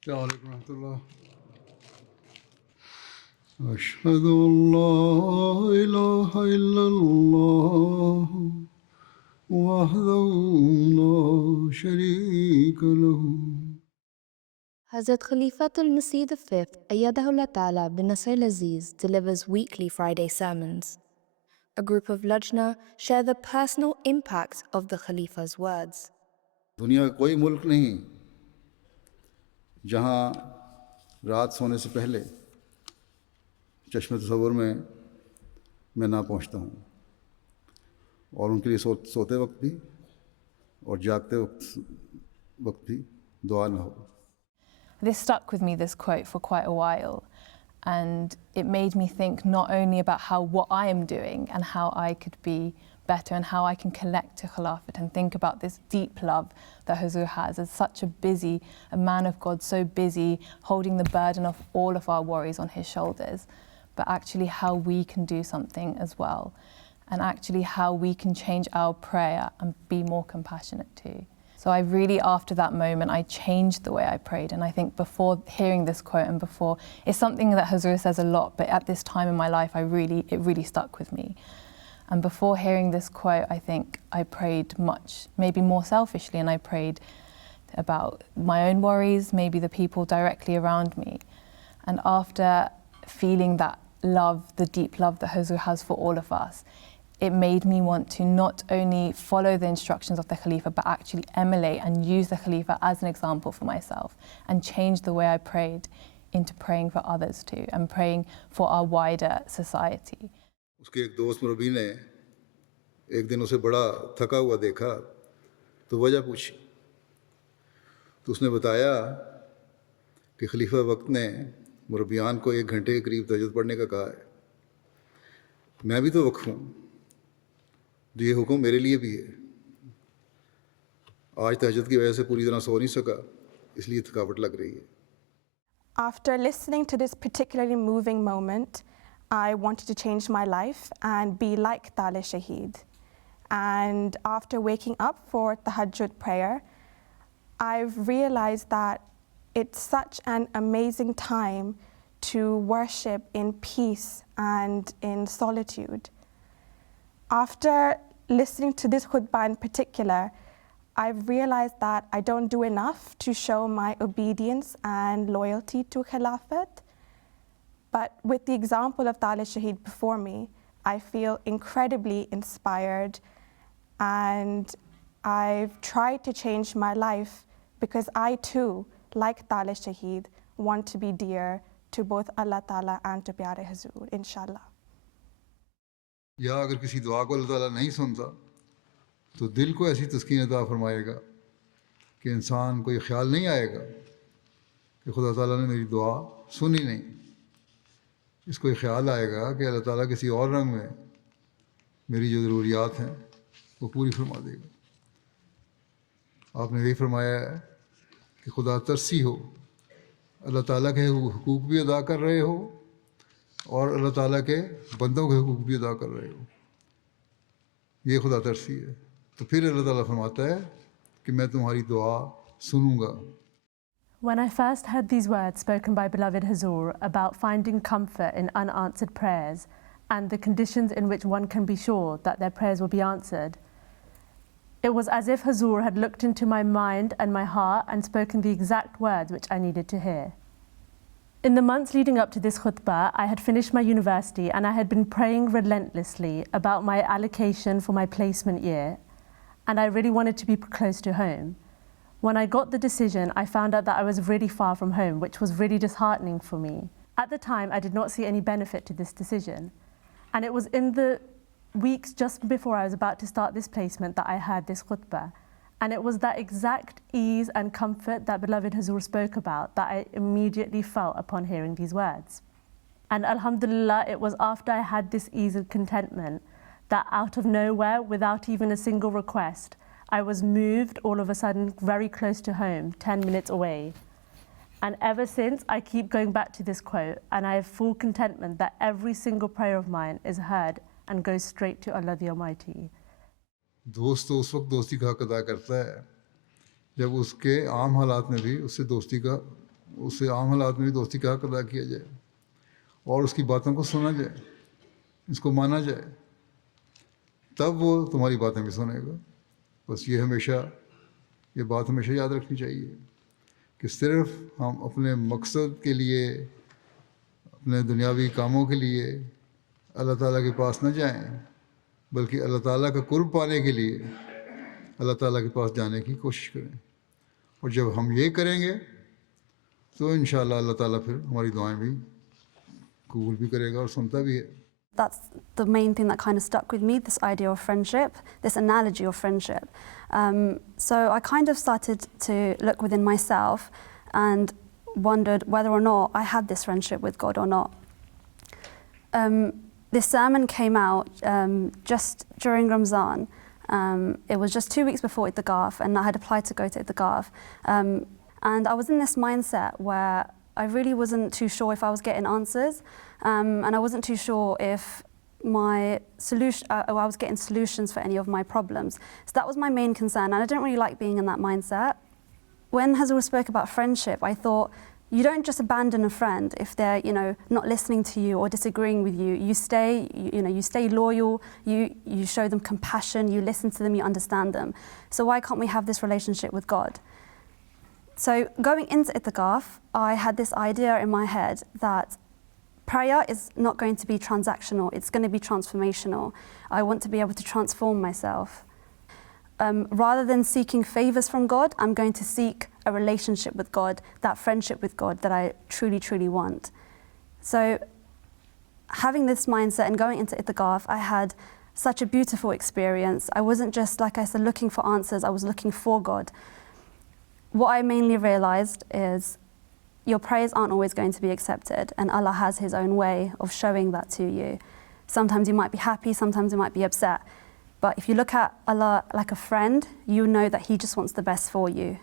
السلام عليكم ورحمة الله. أشهد أن لا إله إلا الله وحده لا شريك له. Hazrat Khalifatul Masih V, Ayyadahullah Ta'ala bin Nasr al-Aziz, delivers weekly Friday sermons. A group of Lajna share the personal impact of the Khalifa's words. दुनिया का कोई मुल्क नहीं जहाँ रात सोने से पहले चश्मे तसव्वुर में मैं ना पहुँचता हूँ और उनके लिए सोते वक्त भी और जागते वक्त भी दुआ ना हो. This stuck with me, this quote, for quite a while, and it made me think not only about what I am doing and how I could be better and how I can connect to Khilafat and think about this deep love that Huzur has as such a man of God, so busy holding the burden of all of our worries on his shoulders, but actually how we can do something as well, and actually how we can change our prayer and be more compassionate too. So I really, after that moment, I changed the way I prayed. And I think before hearing this quote and before, it's something that Huzur says a lot, but at this time in my life, it really stuck with me. And before hearing this quote, I think I prayed much, maybe more selfishly, and I prayed about my own worries, maybe the people directly around me. And after feeling that love, the deep love that Huzur has for all of us, it made me want to not only follow the instructions of the Khalifa, but actually emulate and use the Khalifa as an example for myself and change the way I prayed into praying for others too and praying for our wider society. उसके एक दोस्त मुरब्बी ने एक दिन उसे बड़ा थका हुआ देखा तो वजह पूछी तो उसने बताया कि खलीफा वक्त ने मुरब्बियान को 1 घंटे के करीब तहज्जुद पढ़ने का कहा है. मैं भी तो वक्फ हूँ, ये हुक्म मेरे लिए भी है. आज तहज्जुद की वजह से पूरी तरह सो नहीं सका, इसलिए थकावट लग रही है. After listening to this particularly moving moment, I wanted to change my life and be like Talib Shaheed. And after waking up for Tahajjud prayer, I've realized that it's such an amazing time to worship in peace and in solitude. After listening to this khutbah in particular, I've realized that I don't do enough to show my obedience and loyalty to Khilafat. But with the example of Talib Shaheed before me, I feel incredibly inspired, and I've tried to change my life because I too, like Talib Shaheed, want to be dear to both Allah Ta'ala and to Pyare Huzur, inshallah. या अगर किसी दुआ को अल्लाह ताला नहीं सुनता तो दिल को ऐसी तस्कीन अता फरमाएगा कि इंसान को ये ख्याल नहीं आएगा कि खुदा ताला ने मेरी दुआ सुनी नहीं. इसको ये ख्याल आएगा कि अल्लाह ताला किसी और रंग में मेरी जो ज़रूरियात हैं वो पूरी फरमा देगा. आपने यही फरमाया है कि खुदा तरसी हो, अल्लाह ताला के हुकूक भी अदा कर रहे हो और अल्लाह ताला के बंदों के हुकूक भी अदा कर रहे हो. ये खुदा तरसी है. तो फिर अल्लाह ताला फरमाता है कि मैं तुम्हारी दुआ सुनूंगा. When I first heard these words spoken by beloved Huzur about finding comfort in unanswered prayers and the conditions in which one can be sure that their prayers will be answered, it was as if Huzur had looked into my mind and my heart and spoken the exact words which I needed to hear. In the months leading up to this khutbah, I had finished my university and I had been praying relentlessly about my allocation for my placement year, and I really wanted to be close to home. When I got the decision, I found out that I was really far from home, which was really disheartening for me. At the time, I did not see any benefit to this decision. And it was in the weeks just before I was about to start this placement that I heard this khutbah. And it was that exact ease and comfort that beloved Huzur spoke about that I immediately felt upon hearing these words. And alhamdulillah, it was after I had this ease and contentment that out of nowhere, without even a single request, I was moved all of a sudden very close to home, 10 minutes away. And ever since, I keep going back to this quote, and I have full contentment that every single prayer of mine is heard and goes straight to Allah the Almighty. दोस्त तो उस वक्त दोस्ती का हक अदा करता है जब उसके आम हालात में भी उससे दोस्ती का उससे आम हालात में भी दोस्ती का हक अदा किया जाए और उसकी बातों को सुना जाए, इसको माना जाए, तब वो तुम्हारी बातें भी सुनेगा। बस ये बात हमेशा याद रखनी चाहिए कि सिर्फ हम अपने मकसद के लिए, अपने दुनियावी कामों के लिए अल्लाह ताला के पास न जाएं, बल्कि अल्लाह ताला का कुर्ब पाने के लिए अल्लाह ताला के पास जाने की कोशिश करें। और जब हम ये करेंगे तो इंशाअल्लाह अल्लाह ताला फिर हमारी दुआएं भी कबूल भी करेगा और सुनता भी है। That's the main thing that kind of stuck with me, this idea of friendship, this analogy of friendship. So I kind of started to look within myself and wondered whether or not I had this friendship with God or not. This sermon came out just during Ramzan. It was just 2 weeks before Ittaqaf, and I had applied to go to Ittaqaf. And I was in this mindset where I really wasn't too sure if I was getting answers, and I wasn't too sure if I was getting solutions for any of my problems. So that was my main concern, and I didn't really like being in that mindset. When Hazur spoke about friendship, I thought, you don't just abandon a friend if they're, not listening to you or disagreeing with you. You stay loyal, you show them compassion, you listen to them, you understand them. So why can't we have this relationship with God? So going into Ittaqaf, I had this idea in my head that prayer is not going to be transactional, it's going to be transformational. I want to be able to transform myself. Rather than seeking favors from God, I'm going to seek a relationship with God, that friendship with God that I truly, truly want. So having this mindset and going into Ittaqaf, I had such a beautiful experience. I wasn't just, like I said, looking for answers, I was looking for God. What I mainly realized is your prayers aren't always going to be accepted, and Allah has His own way of showing that to you. Sometimes you might be happy, sometimes you might be upset. But if you look at Allah like a friend, you know that He just wants the best for you.